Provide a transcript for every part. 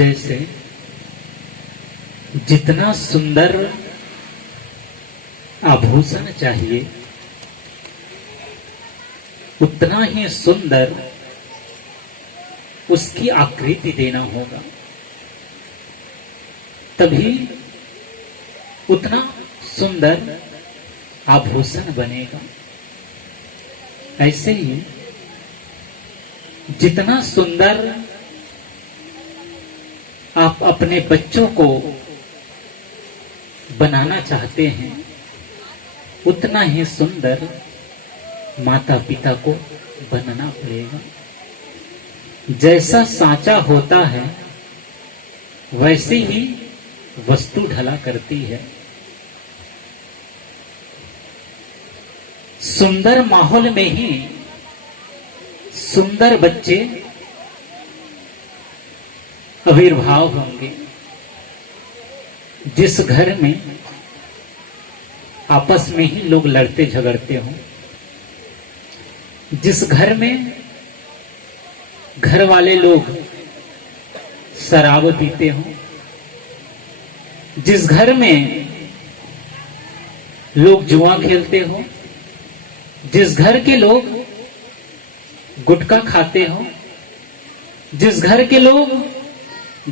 जैसे जितना सुंदर आभूषण चाहिए उतना ही सुंदर उसकी आकृति देना होगा, तभी उतना सुंदर आभूषण बनेगा। ऐसे ही जितना सुंदर आप अपने बच्चों को बनाना चाहते हैं उतना ही सुंदर माता पिता को बनना पड़ेगा। जैसा सांचा होता है वैसे ही वस्तु ढला करती है। सुंदर माहौल में ही सुंदर बच्चे आविर्भाव होंगे। जिस घर में आपस में ही लोग लड़ते झगड़ते हों, जिस घर में घर वाले लोग शराब पीते हों, जिस घर में लोग जुआ खेलते हों, जिस घर के लोग गुटखा खाते हों, जिस घर के लोग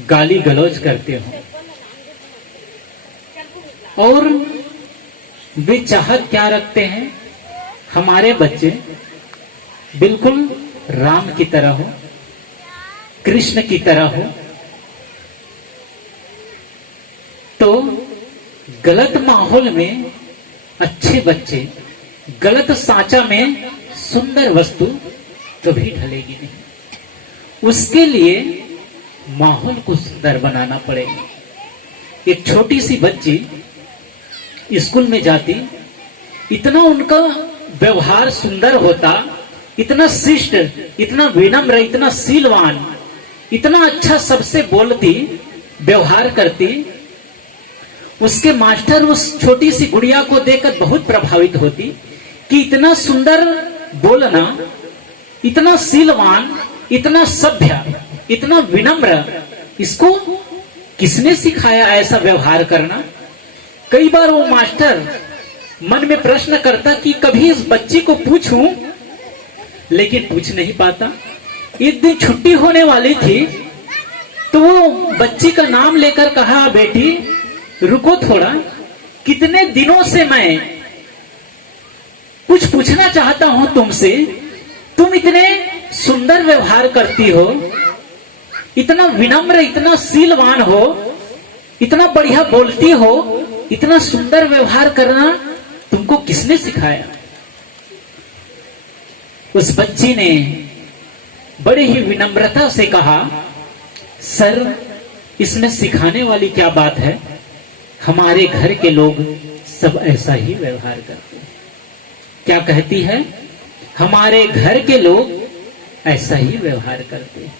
गाली गलौज करते हों, और वे चाहत क्या रखते हैं, हमारे बच्चे बिल्कुल राम की तरह हो, कृष्ण की तरह हो। तो गलत माहौल में अच्छे बच्चे, गलत सांचा में सुंदर वस्तु कभी ढलेगी नहीं। उसके लिए माहौल को सुंदर बनाना पड़ेगा। एक छोटी सी बच्ची स्कूल में जाती, इतना उनका व्यवहार सुंदर होता, इतना शिष्ट, इतना विनम्र, इतना शीलवान, इतना अच्छा सबसे बोलती, व्यवहार करती। उसके मास्टर उस छोटी सी गुड़िया को देखकर बहुत प्रभावित होती कि इतना सुंदर बोलना, इतना शीलवान, इतना सभ्य, इतना विनम्र, इसको किसने सिखाया ऐसा व्यवहार करना। कई बार वो मास्टर मन में प्रश्न करता कि कभी इस बच्ची को पूछूं, लेकिन पूछ नहीं पाता। एक दिन छुट्टी होने वाली थी तो वो बच्ची का नाम लेकर कहा, बेटी रुको थोड़ा, कितने दिनों से मैं कुछ पूछना चाहता हूं तुमसे। तुम इतने सुंदर व्यवहार करती हो, इतना विनम्र, इतना शीलवान हो, इतना बढ़िया बोलती हो, इतना सुंदर व्यवहार करना तुमको किसने सिखाया। उस बच्ची ने बड़े ही विनम्रता से कहा, सर इसमें सिखाने वाली क्या बात है, हमारे घर के लोग सब ऐसा ही व्यवहार करते हैं। क्या कहती है, हमारे घर के लोग ऐसा ही व्यवहार करते हैं।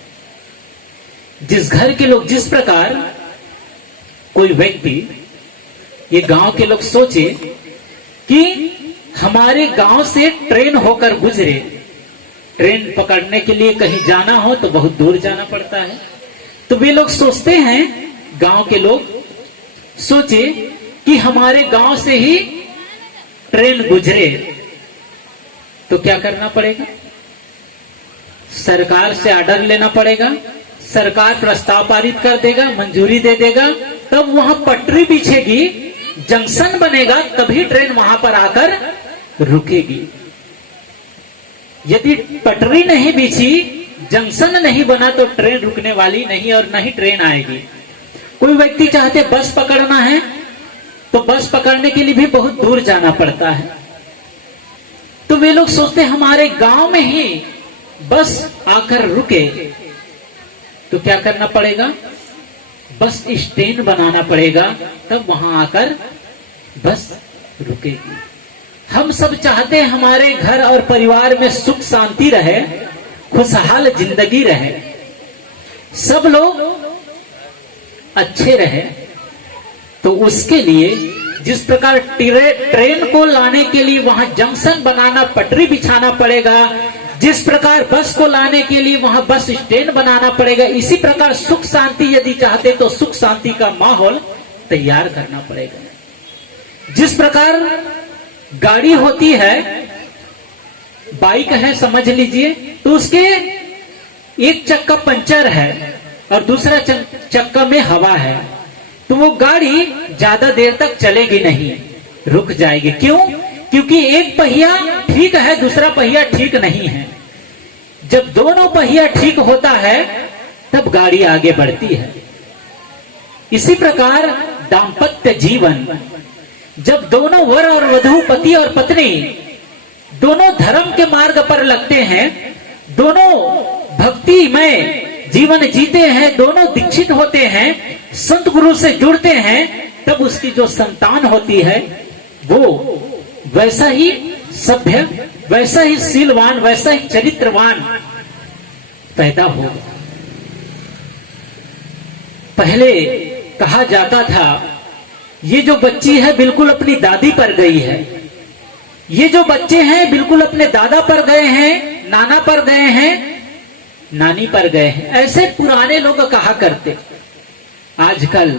जिस घर के लोग, जिस प्रकार कोई व्यक्ति, ये गांव के लोग सोचे कि हमारे गांव से ट्रेन होकर गुजरे, ट्रेन पकड़ने के लिए कहीं जाना हो तो बहुत दूर जाना पड़ता है, तो वे लोग सोचते हैं, गांव के लोग सोचे कि हमारे गांव से ही ट्रेन गुजरे तो क्या करना पड़ेगा, सरकार से ऑर्डर लेना पड़ेगा, सरकार प्रस्ताव पारित कर देगा, मंजूरी दे देगा, तब वहां पटरी बिछेगी, जंक्शन बनेगा, तभी ट्रेन वहां पर आकर रुकेगी। यदि पटरी नहीं बिछी, जंक्शन नहीं बना तो ट्रेन रुकने वाली नहीं और नहीं ट्रेन आएगी। कोई व्यक्ति चाहते बस पकड़ना है तो बस पकड़ने के लिए भी बहुत दूर जाना पड़ता है। तो वे लोग सोचते हमारे गांव में ही बस आकर रुके तो क्या करना पड़ेगा, बस स्टैंड बनाना पड़ेगा, तब वहां आकर बस रुकेगी। हम सब चाहते हैं हमारे घर और परिवार में सुख शांति रहे, खुशहाल जिंदगी रहे, सब लोग अच्छे रहे। तो उसके लिए जिस प्रकार ट्रेन को लाने के लिए वहां जंक्शन बनाना, पटरी बिछाना पड़ेगा, जिस प्रकार बस को लाने के लिए वहां बस स्टैंड बनाना पड़ेगा, इसी प्रकार सुख शांति यदि चाहते तो सुख शांति का माहौल तैयार करना पड़ेगा। जिस प्रकार गाड़ी होती है, बाइक है समझ लीजिए, तो उसके एक चक्का पंचर है और दूसरा चक्का में हवा है, तो वो गाड़ी ज्यादा देर तक चलेगी नहीं, रुक जाएगी। क्यों? क्योंकि एक पहिया ठीक है, दूसरा पहिया ठीक नहीं है। जब दोनों पहिया ठीक होता है तब गाड़ी आगे बढ़ती है। इसी प्रकार दाम्पत्य जीवन, जब दोनों वर और वधू, पति और पत्नी दोनों धर्म के मार्ग पर लगते हैं, दोनों भक्तिमय जीवन जीते हैं, दोनों दीक्षित होते हैं, संत गुरु से जुड़ते हैं, तब उसकी जो संतान होती है वो वैसा ही सभ्य, वैसा ही शीलवान, वैसा ही चरित्रवान पैदा होगा। पहले कहा जाता था ये जो बच्ची है बिल्कुल अपनी दादी पर गई है, ये जो बच्चे हैं बिल्कुल अपने दादा पर गए हैं, नाना पर गए हैं, नानी पर गए हैं, ऐसे पुराने लोग कहा करते। आजकल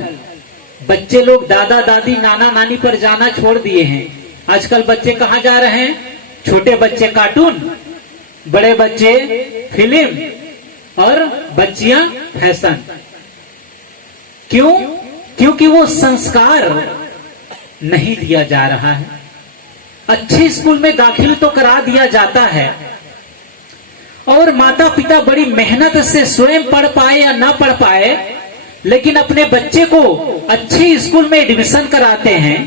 बच्चे लोग दादा दादी नाना नानी पर जाना छोड़ दिए हैं। आजकल बच्चे कहां जा रहे हैं? छोटे बच्चे कार्टून, बड़े बच्चे फिल्म और बच्चियां फैशन। क्यों? क्योंकि वो संस्कार नहीं दिया जा रहा है। अच्छे स्कूल में दाखिल तो करा दिया जाता है और माता पिता बड़ी मेहनत से स्वयं पढ़ पाए या ना पढ़ पाए, लेकिन अपने बच्चे को अच्छे स्कूल में एडमिशन कराते हैं,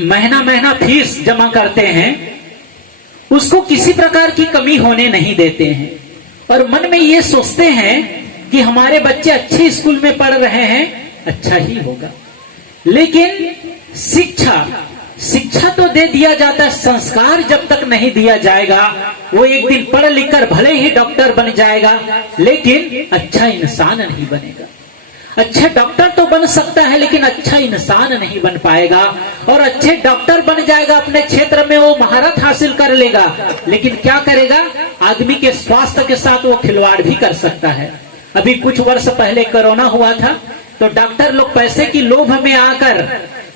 महीना महीना फीस जमा करते हैं, उसको किसी प्रकार की कमी होने नहीं देते हैं और मन में ये सोचते हैं कि हमारे बच्चे अच्छे स्कूल में पढ़ रहे हैं, अच्छा ही होगा। लेकिन शिक्षा तो दे दिया जाता है, संस्कार जब तक नहीं दिया जाएगा वो एक दिन पढ़ लिख कर भले ही डॉक्टर बन जाएगा, लेकिन अच्छा इंसान नहीं बनेगा। अच्छा डॉक्टर तो बन सकता है लेकिन अच्छा इंसान नहीं बन पाएगा, और अच्छे डॉक्टर बन जाएगा, अपने क्षेत्र में वो महारत हासिल कर लेगा, लेकिन क्या करेगा? आदमी के स्वास्थ्य के साथ वो खिलवाड़ भी कर सकता है। अभी कुछ वर्ष पहले कोरोना हुआ था, तो डॉक्टर लोग पैसे की लोभ में आकर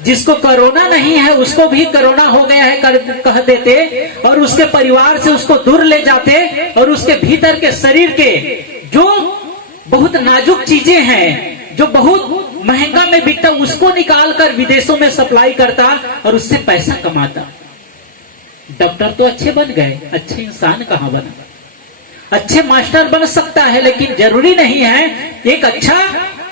जिसको कोरोना नहीं है उसको भी कोरोना हो गया है कह देते और उसके परिवार से उसको दूर ले जाते और उसके भीतर के शरीर के जो बहुत नाजुक चीजें हैं, जो बहुत महंगा में बिकता, उसको निकालकर विदेशों में सप्लाई करता और उससे पैसा कमाता। डॉक्टर तो अच्छे बन गए, अच्छे इंसान कहां बना? अच्छे मास्टर बन सकता है लेकिन जरूरी नहीं है एक अच्छा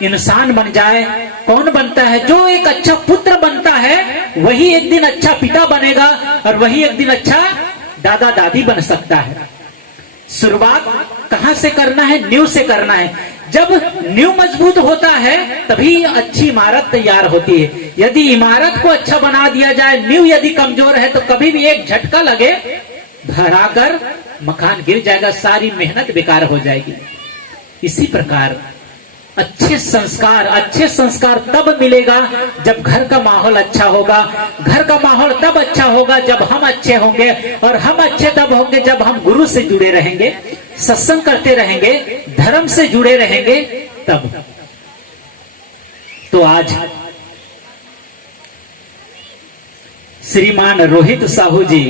इंसान बन जाए। कौन बनता है? जो एक अच्छा पुत्र बनता है वही एक दिन अच्छा पिता बनेगा और वही एक दिन अच्छा दादा दादी बन सकता है। शुरुआत कहां से करना है? नींव से करना है। जब नींव मजबूत होता है तभी अच्छी इमारत तैयार होती है। यदि इमारत को अच्छा बना दिया जाए, नींव यदि कमजोर है तो कभी भी एक झटका लगे धराकर मकान गिर जाएगा, सारी मेहनत बेकार हो जाएगी। इसी प्रकार अच्छे संस्कार तब मिलेगा जब घर का माहौल अच्छा होगा। घर का माहौल तब अच्छा होगा जब हम अच्छे होंगे, और हम अच्छे तब होंगे जब हम गुरु से जुड़े रहेंगे, सत्संग करते रहेंगे, धर्म से जुड़े रहेंगे तब। तो आज श्रीमान रोहित साहू जी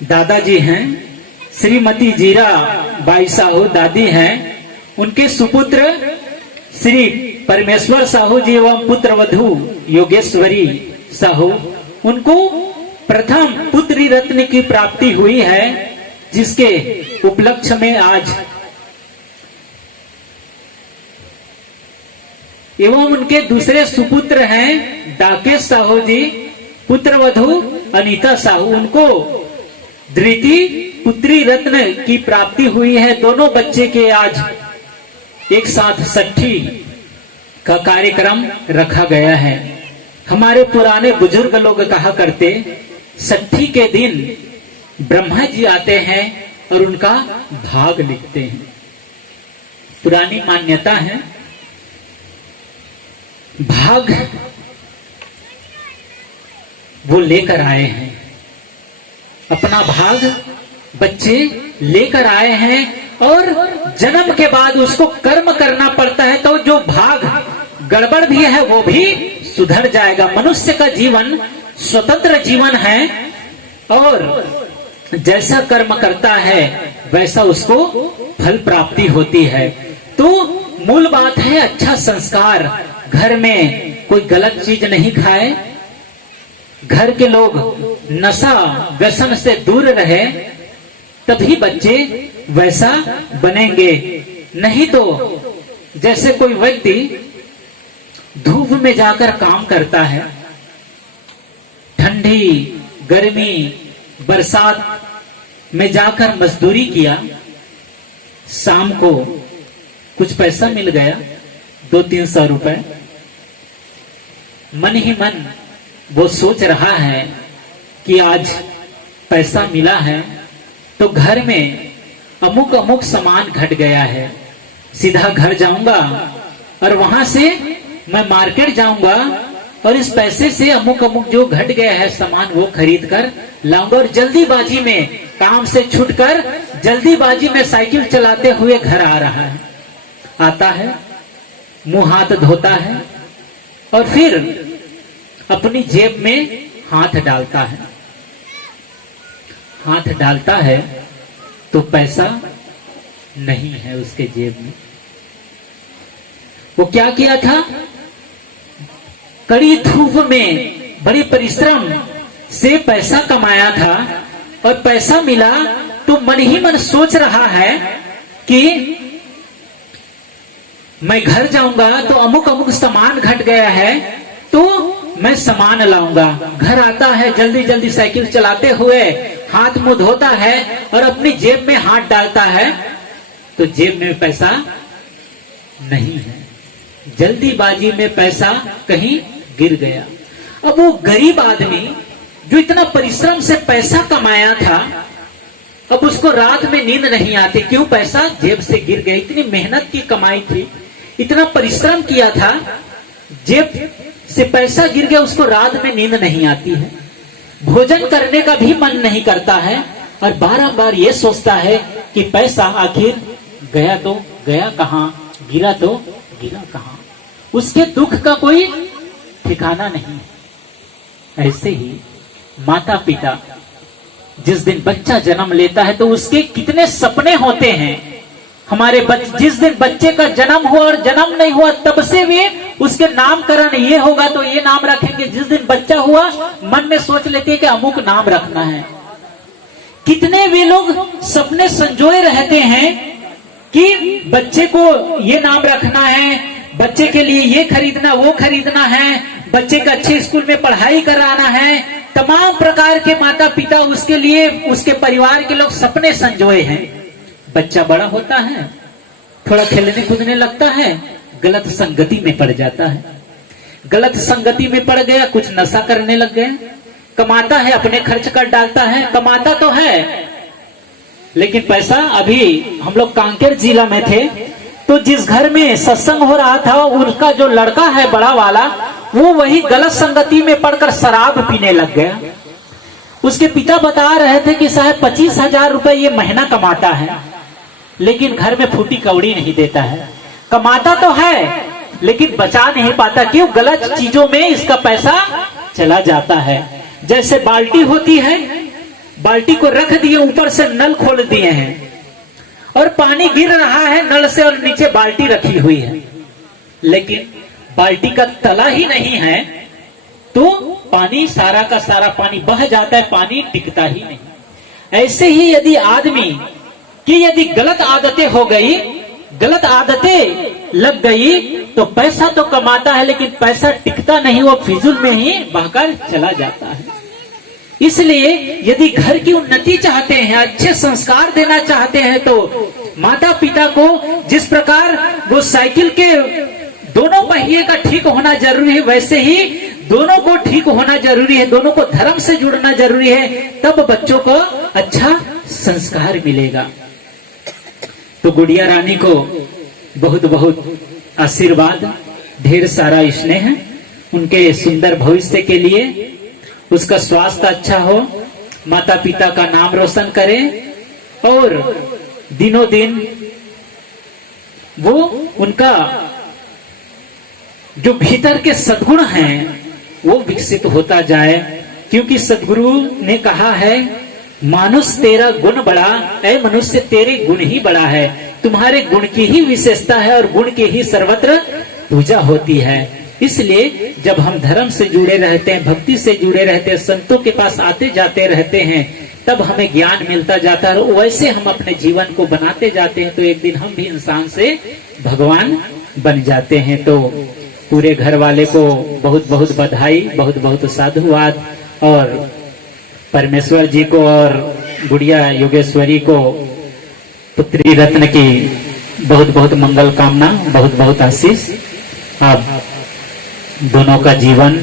दादाजी हैं, श्रीमती जीरा बाई साहू दादी हैं, उनके सुपुत्र श्री परमेश्वर साहू जी एवं पुत्र वधू योगेश्वरी साहू, उनको प्रथम पुत्री रत्न की प्राप्ति हुई है, जिसके उपलक्ष्य में आज एवं उनके दूसरे सुपुत्र हैं डाकेश साहू जी, पुत्र वधू अनीता साहू, उनको द्वितीय पुत्री रत्न की प्राप्ति हुई है। दोनों बच्चे के आज एक साथ छठी का कार्यक्रम रखा गया है। हमारे पुराने बुजुर्ग लोग कहा करते, छठी के दिन ब्रह्मा जी आते हैं और उनका भाग लिखते हैं। पुरानी मान्यता है, भाग वो लेकर आए हैं। अपना भाग बच्चे लेकर आए हैं और जन्म के बाद उसको कर्म करना पड़ता है, तो जो भाग गड़बड़ भी है वो भी सुधर जाएगा। मनुष्य का जीवन स्वतंत्र जीवन है और जैसा कर्म करता है वैसा उसको फल प्राप्ति होती है। तो मूल बात है अच्छा संस्कार, घर में कोई गलत चीज नहीं खाए, घर के लोग नशा व्यसन से दूर रहे, तभी बच्चे वैसा बनेंगे। नहीं तो जैसे कोई व्यक्ति धूप में जाकर काम करता है, ठंडी गर्मी बरसात में जाकर मजदूरी किया, शाम को कुछ पैसा मिल गया 200-300 रुपए, मन ही मन वो सोच रहा है कि आज पैसा मिला है तो घर में अमुक अमुक सामान घट गया है, सीधा घर जाऊंगा और वहां से मैं मार्केट जाऊंगा और इस पैसे से अमुक अमुक जो घट गया है सामान वो खरीद कर लाऊंगा। और जल्दीबाजी में काम से छूटकर जल्दीबाजी में साइकिल चलाते हुए घर आ रहा है, आता है मुंह हाथ धोता है और फिर अपनी जेब में हाथ डालता है। हाथ डालता है तो पैसा नहीं है उसके जेब में। वो क्या किया था, कड़ी धूप में बड़ी परिश्रम से पैसा कमाया था और पैसा मिला तो मन ही मन सोच रहा है कि मैं घर जाऊंगा तो अमुक अमुक सामान घट गया है तो मैं सामान लाऊंगा। घर आता है जल्दी जल्दी साइकिल चलाते हुए, हाथ मुंह धोता है और अपनी जेब में हाथ डालता है तो जेब में पैसा नहीं है, जल्दीबाजी में पैसा कहीं गिर गया। अब वो गरीब आदमी जो इतना परिश्रम से पैसा कमाया था, अब उसको रात में नींद नहीं आती, क्यों, पैसा जेब से गिर गया। इतनी मेहनत की कमाई थी, इतना परिश्रम किया था, जेब से पैसा गिर गया, उसको रात में नींद नहीं आती है, भोजन करने का भी मन नहीं करता है और बार-बार ये सोचता है कि पैसा आखिर गया तो गया कहां, गिरा तो गिरा कहां। उसके दुख का कोई ठिकाना नहीं। ऐसे ही माता पिता जिस दिन बच्चा जन्म लेता है तो उसके कितने सपने होते हैं। हमारे जिस दिन बच्चे का जन्म हुआ और जन्म नहीं हुआ तब से वे उसके नामकरण ये होगा तो ये नाम रखेंगे, जिस दिन बच्चा हुआ मन में सोच लेते हैं कि अमुक नाम रखना है। कितने वे लोग सपने संजोए रहते हैं कि बच्चे को ये नाम रखना है, बच्चे के लिए ये खरीदना वो खरीदना है, बच्चे का अच्छे स्कूल में पढ़ाई कराना है। तमाम प्रकार के माता पिता उसके लिए, उसके परिवार के लोग सपने संजोए हैं। बच्चा बड़ा होता है, थोड़ा खेलने कूदने लगता है, गलत संगति में पड़ जाता है, गलत संगति में पड़ गया, कुछ नशा करने लग गया, कमाता है अपने खर्च कर डालता है, कमाता तो है लेकिन पैसा। अभी हम लोग कांकेर जिला में थे तो जिस घर में सत्संग हो रहा था उसका जो लड़का है बड़ा वाला, वो वही गलत संगति में पड़कर शराब पीने लग गया। उसके पिता बता रहे थे कि साहब 25,000 रुपए ये महीना कमाता है लेकिन घर में फूटी कौड़ी नहीं देता है, कमाता तो है लेकिन बचा नहीं पाता, क्यों, गलत चीजों में इसका पैसा चला जाता है। जैसे बाल्टी होती है, बाल्टी को रख दिए, ऊपर से नल खोल दिए हैं और पानी गिर रहा है नल से और नीचे बाल्टी रखी हुई है, लेकिन बाल्टी का तला ही नहीं है तो पानी सारा का सारा पानी बह जाता है, पानी टिकता ही नहीं। ऐसे ही यदि आदमी की यदि गलत आदतें हो गई, गलत आदतें लग गई तो पैसा तो कमाता है लेकिन पैसा टिकता नहीं, वो फिजूल में ही बहकर चला जाता है। इसलिए यदि घर की उन्नति चाहते हैं, अच्छे संस्कार देना चाहते हैं तो माता पिता को जिस प्रकार वो साइकिल के दोनों पहिए का ठीक होना जरूरी है, वैसे ही दोनों को ठीक होना जरूरी है, दोनों को धर्म से जुड़ना जरूरी है, तब बच्चों को अच्छा संस्कार मिलेगा। तो गुड़िया रानी को बहुत बहुत आशीर्वाद, ढेर सारा स्नेह उनके सुंदर भविष्य के लिए, उसका स्वास्थ्य अच्छा हो, माता पिता का नाम रोशन करें और दिनों दिन वो उनका जो भीतर के सद्गुण हैं वो विकसित होता जाए। क्योंकि सद्गुरु ने कहा है, मानुष तेरा गुण बड़ा, ऐ मनुष्य तेरे गुण ही बड़ा है। तुम्हारे गुण की ही विशेषता है और गुण की ही सर्वत्र पूजा होती है। इसलिए जब हम धर्म से जुड़े रहते हैं, भक्ति से जुड़े रहते हैं, संतों के पास आते जाते रहते हैं, तब हमें ज्ञान मिलता जाता है और वैसे हम अपने जीवन को बनाते जाते हैं तो एक दिन हम भी इंसान से भगवान बन जाते हैं। तो पूरे घर वाले को बहुत बहुत बधाई, बहुत बहुत साधुवाद और परमेश्वर जी को और गुड़िया योगेश्वरी को पुत्री रत्न की बहुत बहुत मंगल कामना, बहुत बहुत आशीष। आप दोनों का जीवन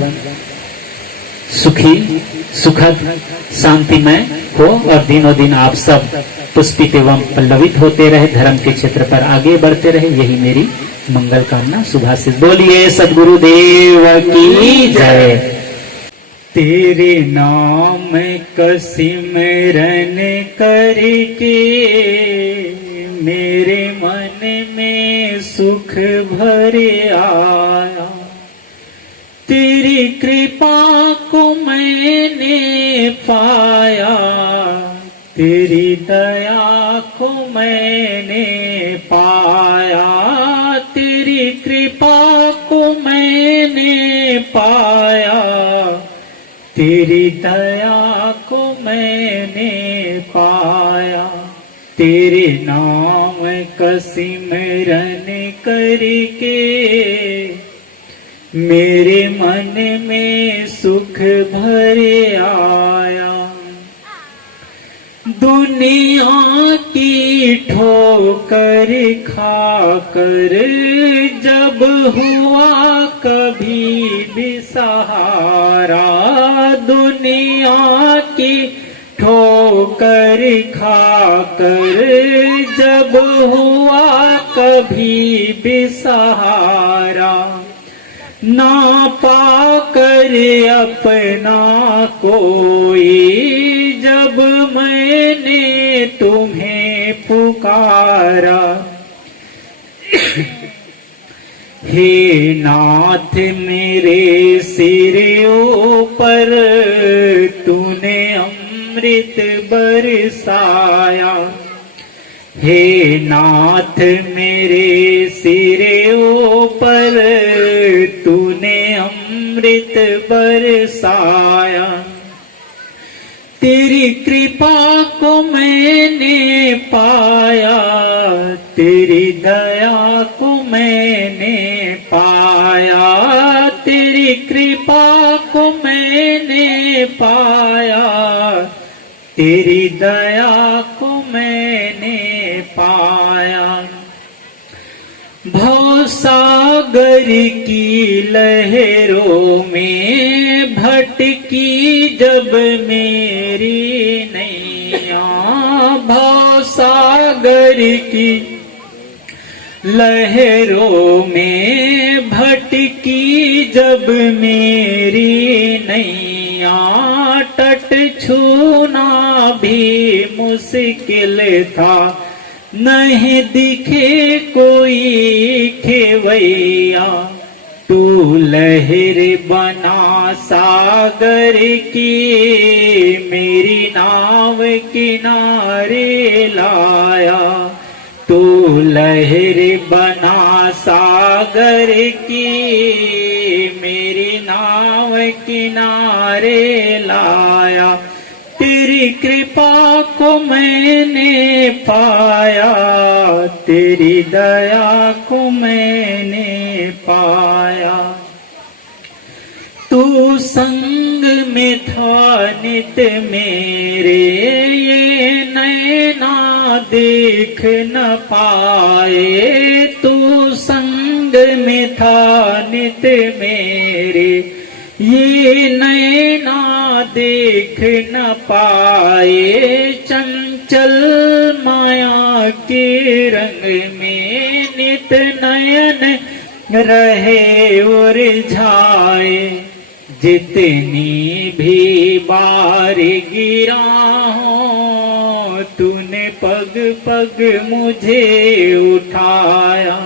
सुखी, सुखद, शांतिमय हो और दिनों दिन आप सब पुष्पित एवं पल्लवित होते रहे, धर्म के क्षेत्र पर आगे बढ़ते रहे, यही मेरी मंगल कामना, शुभाशीष। बोलिए सद्गुरु देव की जय। तेरे नाम का सिमरन करके मेरे मन में सुख भरे आया। तेरी कृपा को मैंने पाया, तेरी दया को मैंने पाया, तेरी कृपा को मैंने पाया, तेरी दया को मैंने पाया। तेरे नाम का सिमरन करके मेरे मन में सुख भरे आया। दुनिया की ठोकर खाकर जब हुआ कभी भी सहारा, दुनिया की ठोकर खाकर जब हुआ कभी भी सहारा, ना पाकर अपना कोई जब मैंने तुम्हें पुकारा। हे नाथ मेरे सिर ऊपर तूने अमृत बरसाया। हे नाथ मेरे सिर ऊपर तूने अमृत बरसाया। तेरी कृपा को मैंने पाया, तेरी दया को मैंने पाया, तेरी कृपा को मैंने पाया, तेरी दया को मैंने पाया। भवसागर की लहरों में भटकी जब मेरी नैया, भवसागर की लहरों में भटकी जब मेरी नैया, तट छूना भी मुश्किल था, नहीं दिखे कोई खेवैया। तू लहर बना सागर की मेरी नाव किनारे लाया। तू लहर बना सागर की मेरी नाव किनारे लाया। तेरी कृपा को मैंने पाया, तेरी दया को मैंने पाया। तू संग में था नित मेरे, ये नैना देख न पाए। तू संग में था नित मेरे, ये नैना देख न पाए। चंचल माया के रंग में नित नयन रहे उलझाए। जितनी भी बार गिरा हूँ तूने पग पग मुझे उठाया,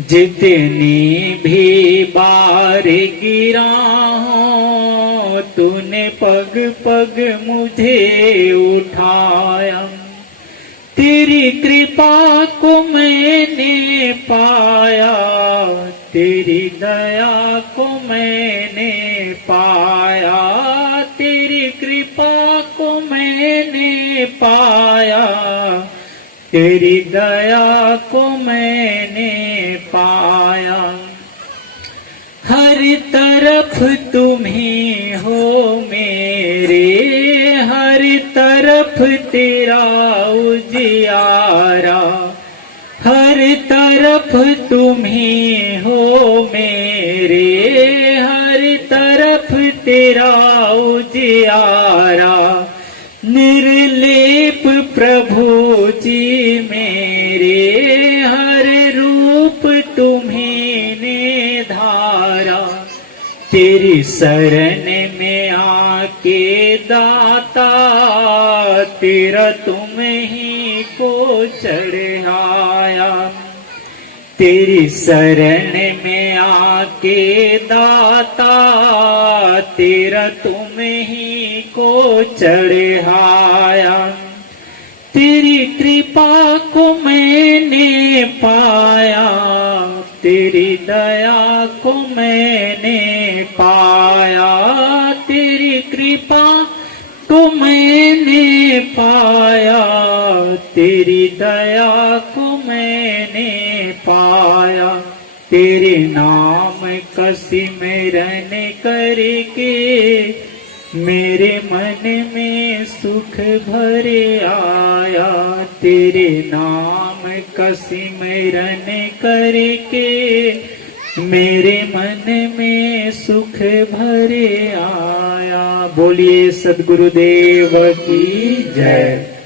जितनी भी बार गिरा हूँ तूने पग पग मुझे उठाया। तेरी कृपा को मैंने पाया, तेरी दया को मैंने पाया, तेरी कृपा को मैंने पाया, तेरी दया को मैंने पाया। हर तरफ तुम ही हो मेरे, हर तरफ तेरा उजियारा, हर तरफ तुम ही हो मेरे, हर तरफ तेरा उजियारा। निर्लेप प्रभु जी मेरे, हर रूप तुम्ही ने धारा। तेरी शरण में आके दाता तेरा तुम ही को चढ़ाया, तेरी शरण में आके दाता तेरा तुम ही को चढ़ाया। तेरी कृपा को मैंने पाया, तेरी दया को मैंने पाया, तेरी कृपा को मैंने पाया, तेरी दया को मैंने पाया। तेरे नाम का सिमरन करके मेरे मन में सुख भरे आया, तेरे नाम का सिमरन करके मेरे मन में सुख भरे आया। बोलिए सद्गुरुदेव की जय।